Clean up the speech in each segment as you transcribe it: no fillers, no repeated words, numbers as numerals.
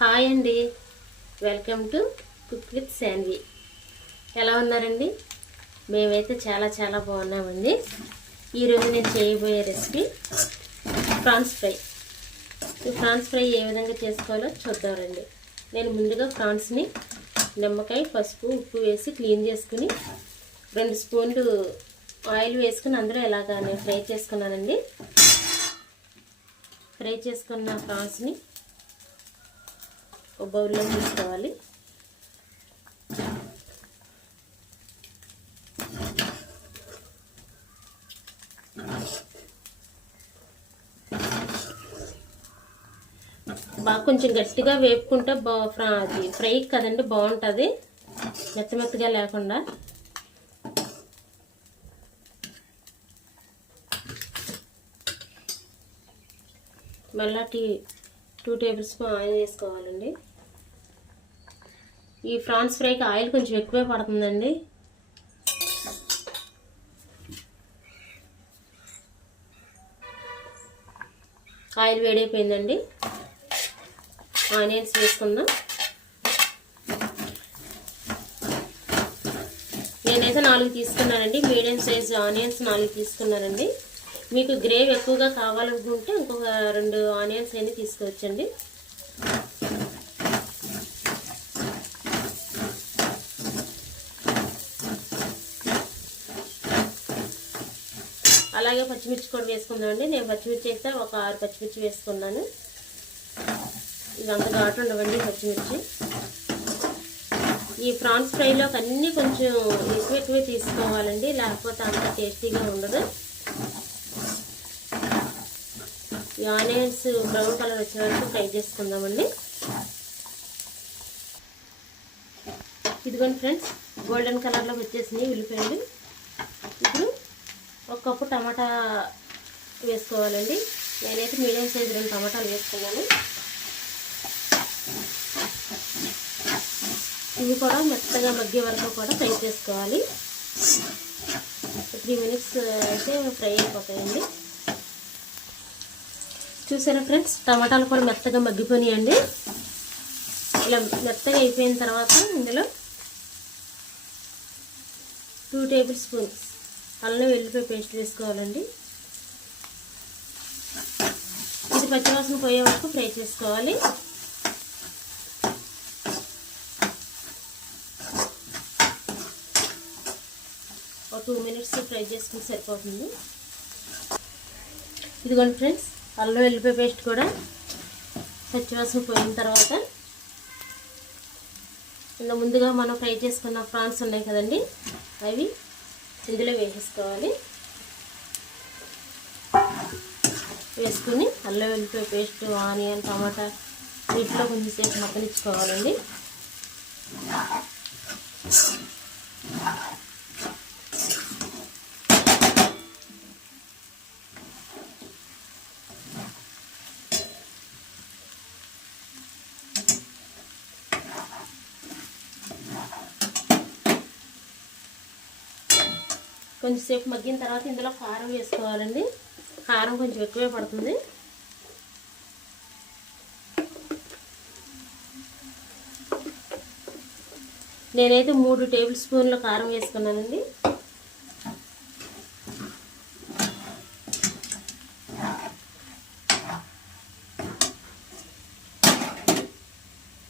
Hi అండి, welcome to cook with Shanvi. ఎలా ఉన్నారండి? మేమైతే చాలా బాగున్నామండి. ఈరోజు నేను చేయబోయే రెసిపీ ప్రాన్స్ ఫ్రై. ఈ ప్రాన్స్ ఫ్రై ఏ విధంగా చేసుకోవాలో చూద్దామండి. నేను ముందుగా ప్రాన్స్ని నిమ్మకాయ, పసుపు, ఉప్పు వేసి క్లీన్ చేసుకుని 2 స్పూన్లు ఆయిల్ వేసుకుని అందులో ఇలాగా నేను ఫ్రై చేసుకున్నానండి. ఫ్రై చేసుకున్న ప్రాన్స్ని ఒక బౌల్లో తీసుకోవాలి. బాగా కొంచెం గట్టిగా వేపుకుంటే ఫ్రై కదండి, బాగుంటుంది మెత్తగా లేకుండా. మళ్ళా 2 టేబుల్ స్పూన్ ఆయిల్ వేసుకోవాలండి. ఈ ప్రాన్స్ ఫ్రైకి ఆయిల్ కొంచెం ఎక్కువే పడుతుందండి. ఆయిల్ వేడైపోయిందండి. ఆనియన్స్ వేసుకుందాం. నేనైతే 4 తీసుకున్నానండి. మీడియం సైజ్ ఆనియన్స్ 4 తీసుకున్నానండి. మీకు గ్రేవీ ఎక్కువగా కావాలనుకుంటే ఇంకొక 2 ఆనియన్స్ అయినా తీసుకోవచ్చండి. అలాగే పచ్చిమిర్చి కూడా వేసుకుందామండి. నేను పచ్చిమిర్చి అయితే ఒక 6 పచ్చిమిర్చి వేసుకున్నాను. ఇది అంత ఘాటు ఉండవండి పచ్చిమిర్చి. ఈ ప్రాన్స్ ఫ్రైలోకి అన్నీ కొంచెం ఎక్కువే తీసుకోవాలండి, లేకపోతే అంత టేస్టీగా ఉండదు. ఈ ఆనియన్స్ బ్రౌన్ కలర్ వచ్చే వరకు ఫ్రై చేసుకుందామండి. ఇదిగోండి ఫ్రెండ్స్, గోల్డెన్ కలర్లోకి వచ్చేసినాయి ఉల్లిపాయలు. ఇప్పుడు 1 కప్పు టమాటా వేసుకోవాలండి. నేనైతే మీడియం సైజ్ 2 టమాటాలు వేసుకున్నాను. ఇవి కూడా మెత్తగా మగ్గే వరకు కూడా ఫ్రై చేసుకోవాలి. 3 మినిట్స్ అయితే ఫ్రై అయిపోతాయండి. చూసారా ఫ్రెండ్స్, టమాటాలు కూడా మెత్తగా మగ్గిపోయాయండి. ఇలా మెత్తగా అయిపోయిన తర్వాత ఇందులో 2 టేబుల్ స్పూన్స్ అల్లం వెల్లుల్లి పేస్ట్ వేసుకోవాలండి. ఇది పచ్చివాసన పోయే వరకు ఫ్రై చేసుకోవాలి. ఒక 2 మినిట్స్ ఫ్రై చేసుకుని సరిపోతుంది. ఇదిగోండి ఫ్రెండ్స్, అల్లం వెల్లుల్లి పేస్ట్ కూడా పచ్చివాసన పోయిన తర్వాత ఇంకా ముందుగా మనం ఫ్రై చేసుకున్న ప్రాన్స్ ఉన్నాయి కదండి, అవి ఇందులో వేసేసుకోవాలి. వేసుకుని అల్లం వెల్లుల్లి పేస్ట్, ఆనియన్, టమాటా వీటిలో కొంచెం సేపు మగ్గనిచ్చుకోవాలండి. కొంచెంసేపు మగ్గిన తర్వాత ఇందులో కారం వేసుకోవాలండి. కారం కొంచెం ఎక్కువే పడుతుంది. నేనైతే 3 టేబుల్ స్పూన్ల కారం వేసుకున్నానండి.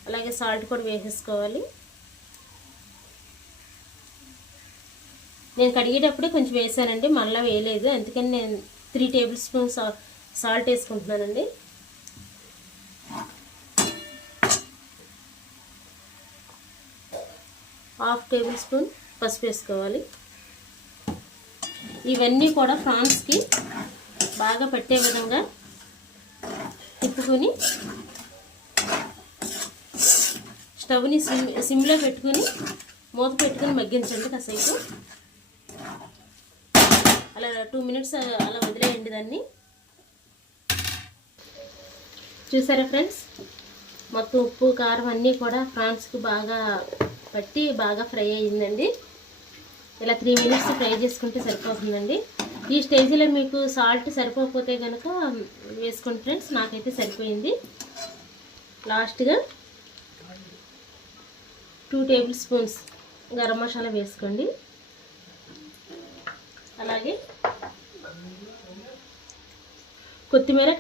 అలాగే సాల్ట్ కూడా వేసేసుకోవాలి. నేను కడిగేటప్పుడే కొంచెం వేసానండి, మళ్ళీ వేయలేదు. అందుకని నేను 3 టేబుల్ స్పూన్స్ సాల్ట్ వేసుకుంటున్నానండి. ½ టేబుల్ స్పూన్ పసుపు వేసుకోవాలి. ఇవన్నీ కూడా ప్రాన్స్కి బాగా పట్టే విధంగా తిప్పుకొని స్టవ్ని సిమ్లో పెట్టుకుని మూత పెట్టుకుని మగ్గించండి కాసేపు. అలా 2 మినిట్స్ అలా వదిలేయండి దాన్ని. చూసారా ఫ్రెండ్స్, మొత్తం ఉప్పు కారం అన్నీ కూడా ప్రాన్స్కి బాగా పట్టి బాగా ఫ్రై అయ్యిందండి. ఇలా 3 మినిట్స్ ఫ్రై చేసుకుంటే సరిపోతుందండి. ఈ స్టేజ్లో మీకు సాల్ట్ సరిపోకపోతే కనుక వేసుకోండి ఫ్రెండ్స్. నాకైతే సరిపోయింది. లాస్ట్గా 2 టేబుల్ స్పూన్స్ గరం మసాలా వేసుకోండి. అలాగే కొత్తిమీర,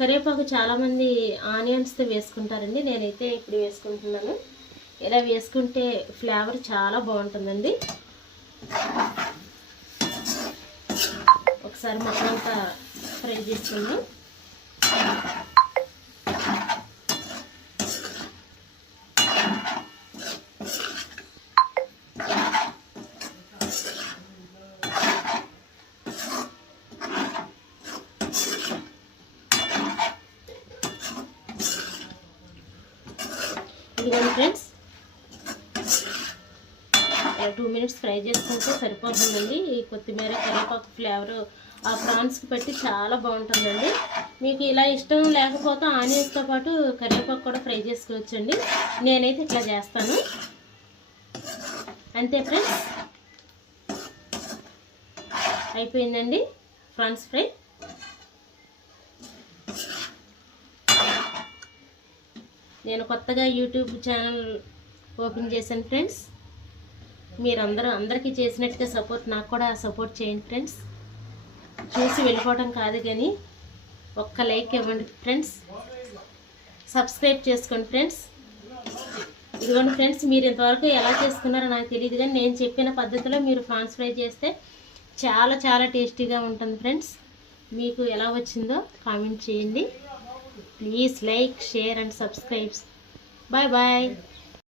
కరివేపాకు చాలామంది ఆనియన్స్తో వేసుకుంటారండి. నేనైతే ఇప్పుడు వేసుకుంటున్నాను. ఇలా వేసుకుంటే ఫ్లేవర్ చాలా బాగుంటుందండి. ఒకసారి మొత్తం అంతా ఫ్రై చేసుకుందాం. ఇదిగోండి ఫ్రెండ్స్, 2 మినిట్స్ ఫ్రై చేసుకుంటే సరిపోతుందండి. ఈ కొత్తిమీర, కరివేపాకు ఫ్లేవర్ ఆ ప్రాన్స్కి పెట్టి చాలా బాగుంటుందండి. మీకు ఇలా ఇష్టం లేకపోతే ఆనియన్స్తో పాటు కరివేపాకు కూడా ఫ్రై చేసుకోవచ్చండి. నేనైతే ఇట్లా చేస్తాను. అంతే ఫ్రెండ్స్, అయిపోయిందండి ప్రాన్స్ ఫ్రై. నేను కొత్తగా యూట్యూబ్ ఛానల్ ఓపెన్ చేశాను ఫ్రెండ్స్. అందరికీ చేసినట్టుగా నాకు కూడా సపోర్ట్ చేయండి ఫ్రెండ్స్. చూసి వెళ్ళిపోవటం కాదు కానీ ఒక్క లైక్ ఇవ్వండి ఫ్రెండ్స్. సబ్స్క్రైబ్ చేసుకోండి ఫ్రెండ్స్. ఇదిగోండి ఫ్రెండ్స్, మీరు ఇంతవరకు ఎలా చేసుకున్నారో నాకు తెలియదు కానీ నేను చెప్పిన పద్ధతిలో మీరు ప్రాన్స్ ఫ్రై చేస్తే చాలా చాలా టేస్టీగా ఉంటుంది ఫ్రెండ్స్. మీకు ఎలా వచ్చిందో కామెంట్ చేయండి. Please like, share and subscribe. Bye bye.